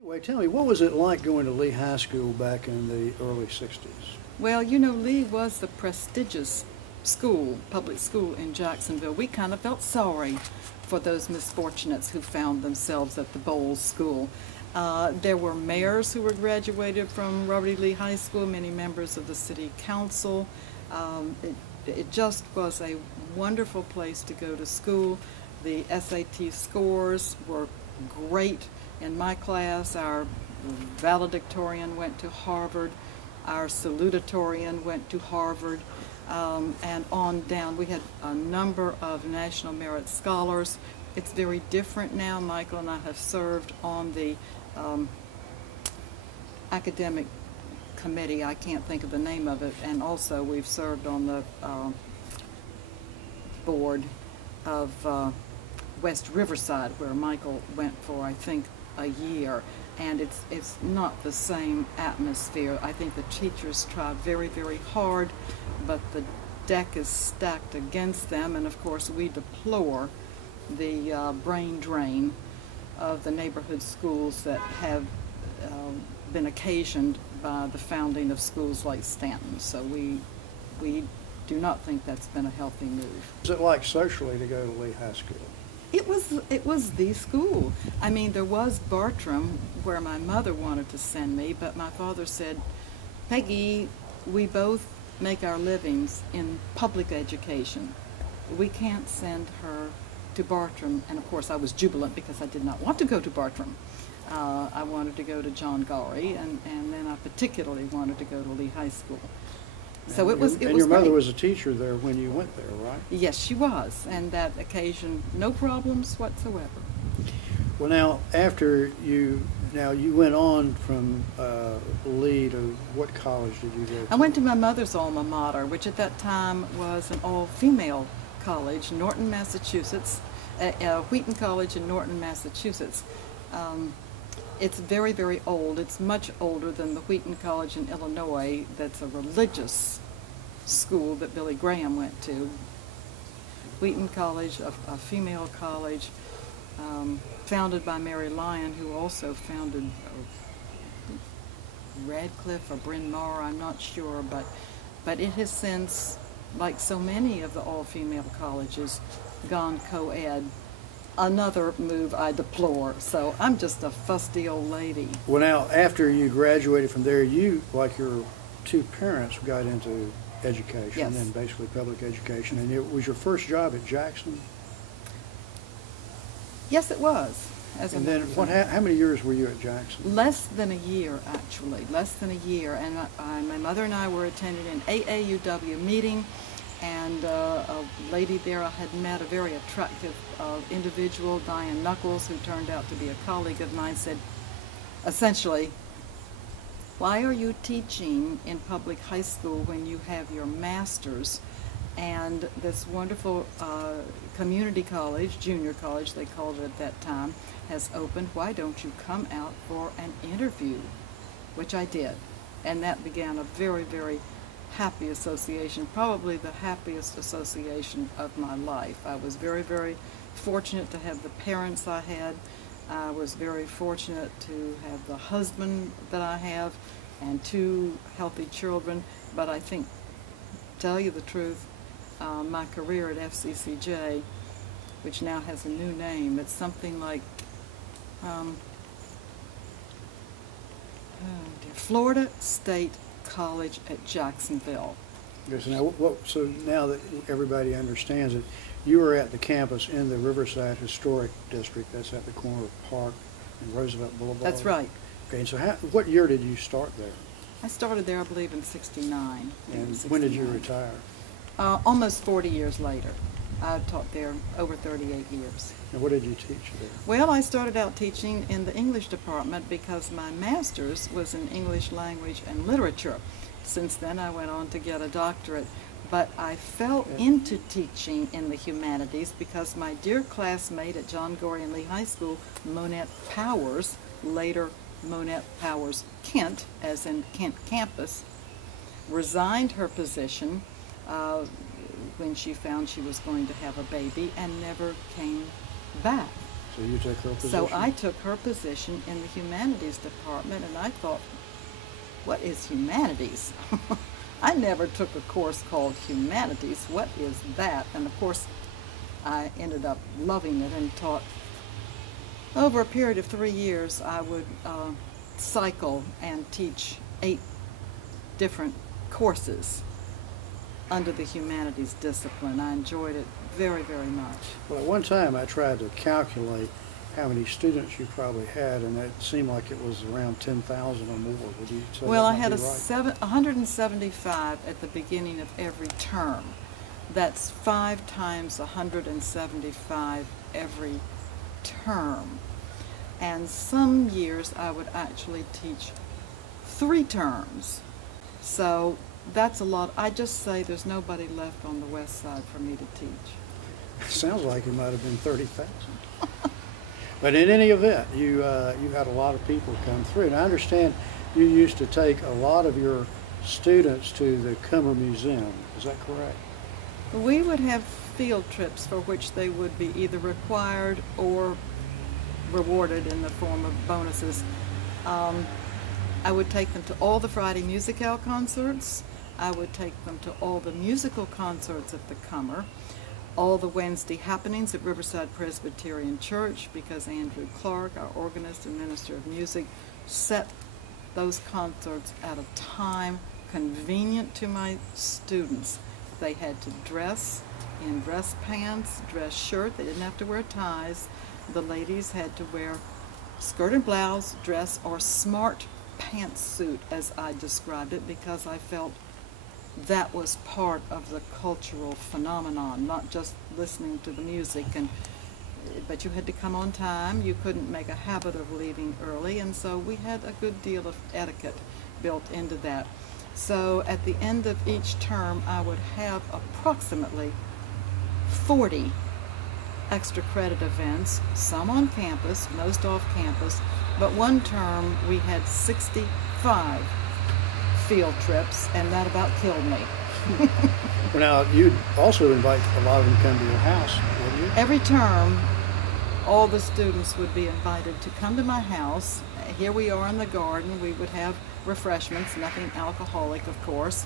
Wait, tell me, what was it like going to Lee High School back in the early 60s? Well, you know, Lee was the prestigious school, public school in Jacksonville. We kind of felt sorry for those misfortunates who found themselves at the Bowles School. There were mayors who were graduated from Robert E. Lee High School, many members of the city council. It just was a wonderful place to go to school. The SAT scores were great. In my class, our valedictorian went to Harvard, our salutatorian went to Harvard, and on down. We had a number of National Merit Scholars. It's very different now. Michael and I have served on the academic committee. I can't think of the name of it, and also we've served on the board of West Riverside, where Michael went for, I think, a year, and it's not the same atmosphere. I think the teachers try very, very hard, but the deck is stacked against them, and of course we deplore the brain drain of the neighborhood schools that have been occasioned by the founding of schools like Stanton. So we do not think that's been a healthy move. What was it like socially to go to Lee High School? It was the school. I mean, there was Bartram, where my mother wanted to send me, but my father said, Peggy, we both make our livings in public education. We can't send her to Bartram. And of course I was jubilant because I did not want to go to Bartram. I wanted to go to John Gowrie, and then I particularly wanted to go to Lee High School. So it was And your mother great. was a teacher there when you went there, right? Yes, she was, and that occasioned no problems whatsoever. Well, now, after you went on from Lee to what college did you go to? I went to my mother's alma mater, which at that time was an all-female college, Norton, Massachusetts, Wheaton College in Norton, Massachusetts. It's very, very old. It's much older than the Wheaton College in Illinois. That's a religious school that Billy Graham went to. Wheaton College, a female college, founded by Mary Lyon, who also founded Radcliffe or Bryn Mawr, I'm not sure, but it has since, like so many of the all-female colleges, gone co-ed. Another move I deplore, so I'm just a fusty old lady. Well, now, after you graduated from there, you, like your two parents, got into education, Yes. and basically public education, and it was your first job at Jackson? Yes, it was. And then how many years were you at Jackson? Less than a year, actually, less than a year. And my mother and I were attending an AAUW meeting, and a lady there I had met, a very attractive individual, Diane Knuckles, who turned out to be a colleague of mine, said, essentially, why are you teaching in public high school when you have your master's? And this wonderful community college, junior college they called it at that time, has opened. Why don't you come out for an interview? Which I did. And that began a very, very happy association, probably the happiest association of my life. I was very, very fortunate to have the parents I had. I was very fortunate to have the husband that I have and two healthy children. But I think, to tell you the truth, my career at FCCJ, which now has a new name, it's something like Florida State College at Jacksonville. Yes. Now, so now that everybody understands it, you were at the campus in the Riverside Historic District. That's at the corner of Park and Roosevelt Boulevard. That's right. Okay. And so, what year did you start there? I started there, I believe, in '69. And when did you retire? Almost 40 years later. I taught there over 38 years. And what did you teach there? Well, I started out teaching in the English department because my master's was in English language and literature. Since then, I went on to get a doctorate. But I fell into teaching in the humanities because my dear classmate at John Gowrie and Lee High School, Monette Powers, later Monette Powers Kent, as in Kent campus, resigned her position when she found she was going to have a baby and never came back. So you took her position? So I took her position in the humanities department, and I thought, what is humanities? I never took a course called humanities. What is that? And of course, I ended up loving it and taught. Over a period of 3 years, I would cycle and teach 8 different courses under the humanities discipline. I enjoyed it very, very much. Well, at one time I tried to calculate how many students you probably had, and it seemed like it was around 10,000 or more. Would you say Well, that I might had be right? 175 at the beginning of every term. That's 5 times 175 every term. And some years I would actually teach 3 terms. So that's a lot. I just say there's nobody left on the west side for me to teach. Sounds like it might have been 30,000. But in any event, you had a lot of people come through. And I understand you used to take a lot of your students to the Cummer Museum. Is that correct? We would have field trips for which they would be either required or rewarded in the form of bonuses. I would take them to all the Friday Musicale concerts. I would take them to all the musical concerts at the Cummer, all the Wednesday happenings at Riverside Presbyterian Church, because Andrew Clark, our organist and minister of music, set those concerts at a time convenient to my students. They had to dress in dress pants, dress shirt. They didn't have to wear ties. The ladies had to wear skirt and blouse, dress, or smart pantsuit, as I described it, because I felt that was part of the cultural phenomenon, not just listening to the music. But you had to come on time. You couldn't make a habit of leaving early, and so we had a good deal of etiquette built into that. So at the end of each term, I would have approximately 40 extra credit events, some on campus, most off campus, but one term we had 65 field trips, and that about killed me. Well, now, you'd also invite a lot of them to come to your house, wouldn't you? Every term, all the students would be invited to come to my house. Here we are in the garden. We would have refreshments, nothing alcoholic, of course,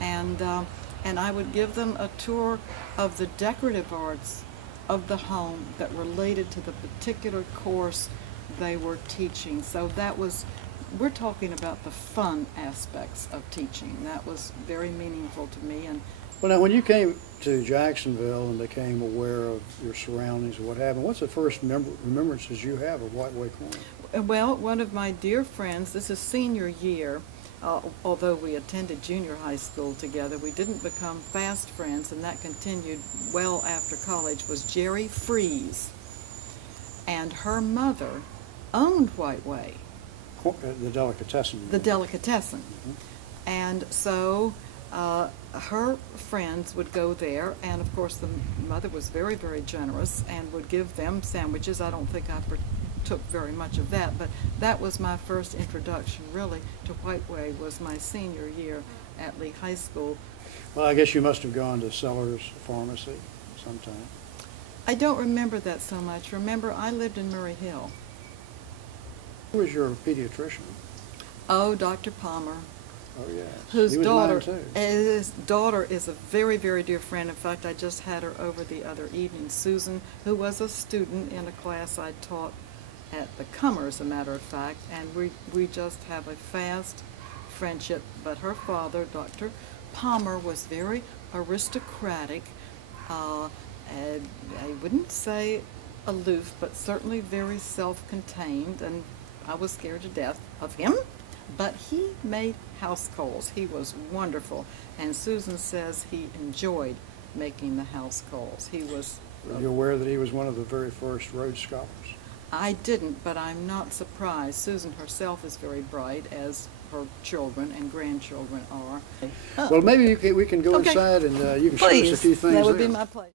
and I would give them a tour of the decorative arts of the home that related to the particular course they were teaching. So that was, we're talking about the fun aspects of teaching. That was very meaningful to me. And well, now, when you came to Jacksonville and became aware of your surroundings and what happened, what's the first remembrances you have of White Way Corner? well, one of my dear friends, this is senior year, although we attended junior high school together, we didn't become fast friends, and that continued well after college, was Jerry Freeze. And her mother owned White Way. The delicatessen. The delicatessen. Mm-hmm. And so her friends would go there, and of course the mother was very, very generous and would give them sandwiches. I don't think I took very much of that, but that was my first introduction really to White Way, was my senior year at Lee High School. Well, I guess you must have gone to Sellers Pharmacy sometime. I don't remember that so much. Remember, I lived in Murray Hill. Who was your pediatrician? Oh, Dr. Palmer. Oh, yes. Whose He was daughter, mine, too. his daughter is a very, very dear friend. In fact, I just had her over the other evening. Susan, who was a student in a class I taught at the Cummer, as a matter of fact, and we just have a fast friendship. But her father, Dr. Palmer, was very aristocratic. I wouldn't say aloof, but certainly very self-contained, and I was scared to death of him. But he made house calls. He was wonderful, and Susan says he enjoyed making the house calls. He was. Are you aware that he was one of the very first Rhodes Scholars? I didn't, but I'm not surprised. Susan herself is very bright, as her children and grandchildren are. Well, maybe we can go Okay. inside and you can show us a Please, few things that would there. be my pleasure.